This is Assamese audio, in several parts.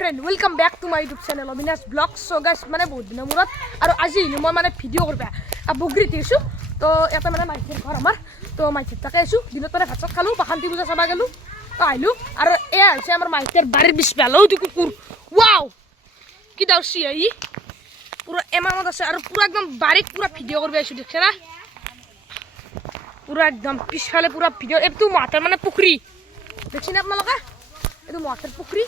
friend welcome back to my YouTube channel Abinash blog so guys মানে বহুত দিনৰ মূৰত আৰু আজি মই মানে ভিডিঅ' কৰিব বগৰীত আছো তো এটা মানে মাইকীৰ ঘৰ আমাৰ তো মাইকীৰ তাকে আছো দিনত মানে ভাত চাত খালো বাসন্তী পূজা চাবা গেলো তো আহিলো আৰু এয়া হৈছে আমাৰ মাইকীৰ বাৰীৰ পিছফালেও দি কুকুৰ ৱাও কি দাউছি আহি পুৰা এমানত আছে আৰু পুৰা একদম বাৰীত পুৰা ভিডিঅ' কৰিব আছো দেখছে না পুৰা একদম পিছফালে পুৰা ভিডিঅ' এইটো মাথাৰ মানে পুখুৰী দেখছি না আপোনালোকে এইটো মাথাৰ পুখুৰী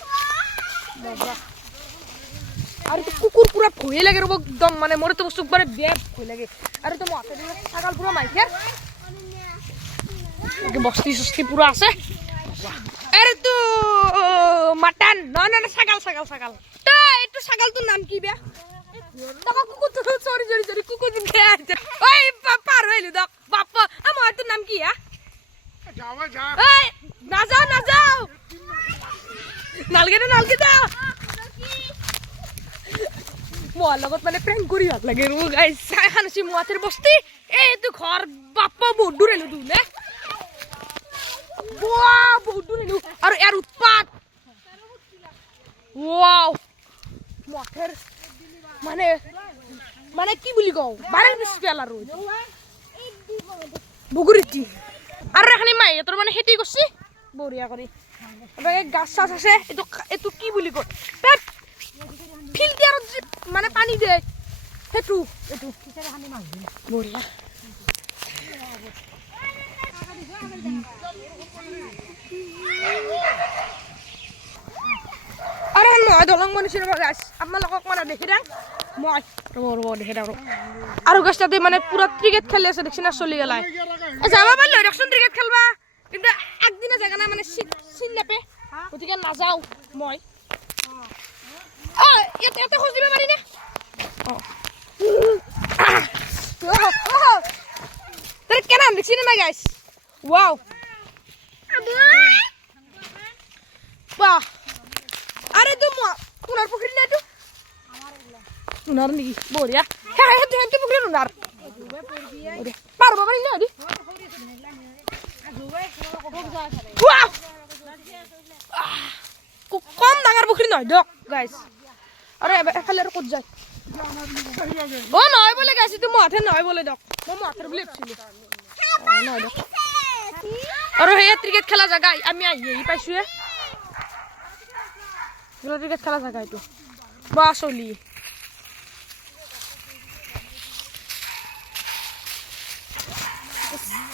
আৰু তো কুকুৰ পুৰা ভয় লাগে ৰব একদম মানে মোৰ তো বস্তু মানে বেয়া ভয় লাগে আৰু তো মাথাৰ ছাগাল পুৰা মাইকেৰ বস্তি সস্তি পুৰা আছে আৰে তো মাটন না না ছাগাল ছাগাল ছাগাল তো এইটো ছাগালটোৰ নাম কি বে তক কুকুৰ তো সৰি সৰি সৰি কুকুৰ দিন ওই পার হইলো দক বাপ আমার তোর নাম কি হ্যাঁ যাও যা এই না যাও না যাও নালগে দাও মোর লগত মানে প্রেম করি হাত লাগে রো গাইস এখন সি মোয়াতের বস্তি এই তো ঘর বাপ্পা বহুত দূরে লু দুলে ওয়াও বহুত দূরে লু আর এর উৎপাত ওয়াও মোয়াতের মানে মানে কি বলি কও বারের বিস্পেল আর বগুরিটি আর এখানে মাই তোর মানে হেতি করছি বড়িয়া করে এবারে গাছ চাষ আছে এটো এটো কি বলি কয় ফিল্টার মানে পানি দে হেতু এটো বড়িয়া আরে মই দলং মনিছিৰ গাছ আপোনালোকক মানে দেখি দাং মই ৰব দেখি দাও আৰু গাছটাতে মানে পুৰা ক্ৰিকেট খেলি আছে দেখছিনা চলি গলাই যাবা পাৰলো দেখছোন ক্ৰিকেট খেলবা কিন্তু একদিনে জাগা না মানে চিন নেপে গতিকে নাযাও মই এটা খোঁজ দিবা পাৰি নে তোর কেন দেখছি না গাইস ওয়াও বাহ আরে তো উনার পুকুরি না তো উনার নাকি বড়িয়া হ্যাঁ হ্যাঁ তো পুকুরি উনার পারবো পারি না দি কম ডাঙৰ পুখুৰী নহয় দক গাইস আৰে এফালে আৰু ক'ত যায় ও নহয় বলে গাইস তুমি মাথে নহয় বলে দক মই মাথেৰ বুলি ভাবছিলো নহয় দক আৰু হেয়া ক্ৰিকেট খেলা জাগা আমি আহি পাইছো ক্রিকেট খেলা জাগা এইটো বা চলি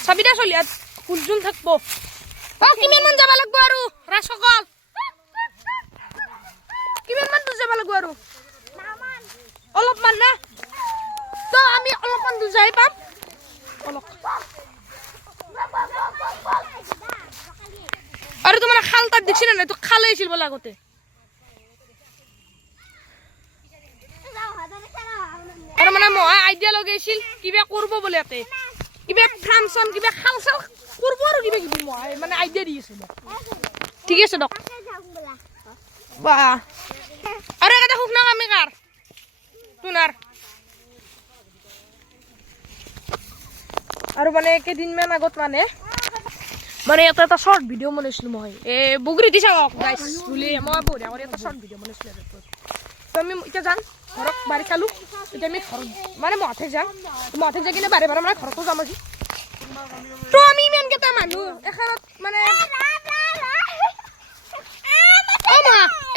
চাবিটা চলি আর কোনজন থাকবো কিমান মান যাব লাগবো আৰু ৰাসকল কিমান মান দূৰ যাব লাগবো আৰু অলপমান না তো আমি অলপমান দূৰ যাই পাম অলপ আৰু তোমাৰ খাল তাত দেখছি না তো খালে আছিল বলে আগতে আৰু মানে মই আইডিয়া লগাইছিল কিবা কৰব বলে এতে কিবা ফাংশন কিবা খালসাল কৰব আৰু কিবা কিবি মই মানে আইডিয়া দিছিল ঠিক আছে দক বা আরে এটা হুক না আমি কার তুনার আৰু মানে কেদিন মান আগত মানে এটা শৰ্ট ভিডিও বনাইছিল মই বগুৰি দিছা গাইস বুলি মই বঢ়িয়া কৰি এটা শৰ্ট ভিডিও বনাইছিল তো আমি এটা যাম ঘৰত বাৰী খালো এতিয়া আমি ঘৰত মানে মঠে যাম যাই কিনে বাৰে বাৰে মানে ঘৰতো যাম আজি তো আমি ইমান কেইটা মানুহ এখনত মানে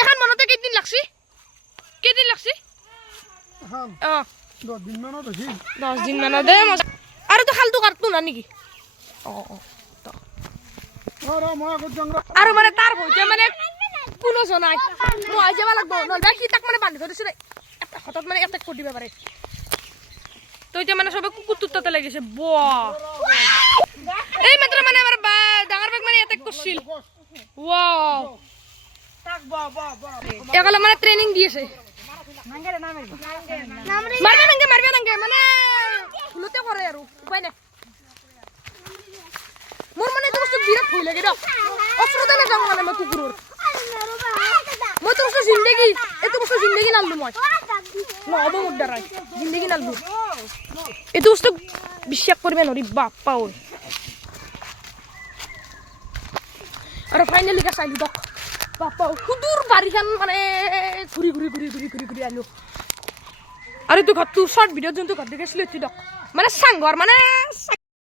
এখন মনতে কেইদিন লাগছি অ 10 দিন মানত দে আৰু তো খালটো কাটতো না নেকি আৰু মানে তাৰ ভইতে মানে কোনো জনাই মই যাব লাগব নহলে কি তাক মানে বান্ধি থৈছিল এটা হঠাৎ মানে এটেক কৰি দিবা পাৰে তো এতিয়া মানে সবে কুকুৰ তাতে লাগিছে এই মাত্ৰ মানে আমাৰ ডাঙৰ বাক মানে এটেক কৰিছিল ওয়াও তাক একালে মানে ট্ৰেনিং দি আছে মাৰবে নাঙ্গে মানে ভুলতে কৰে আৰু উপায় নাই মোৰ মানে তো বস্তু বিৰাট ভয় লাগে দাও অস্ত্ৰতে না যাও মানে মই কুকুৰৰ মই তো বস্তু জিন্দেগি এত বস্তু জিন্দেগি নাললো মই নহব মোৰ দ্বাৰাই জিন্দেগি নাললো এত বস্তু বিশ্বাস কৰবে নৰি বাপ্পা ওই আৰ ফাইনালি গাছ আইলু দক বাপা সুদূৰ বাৰীখন মানে ঘূৰি আনিলোঁ আৰু এইটো ঘৰটো শ্বৰ্ট ভিডিঅ'ত যোনটো ঘৰ দেখিছিলোঁ এইটো দিয়ক মানে চাংঘৰ মানে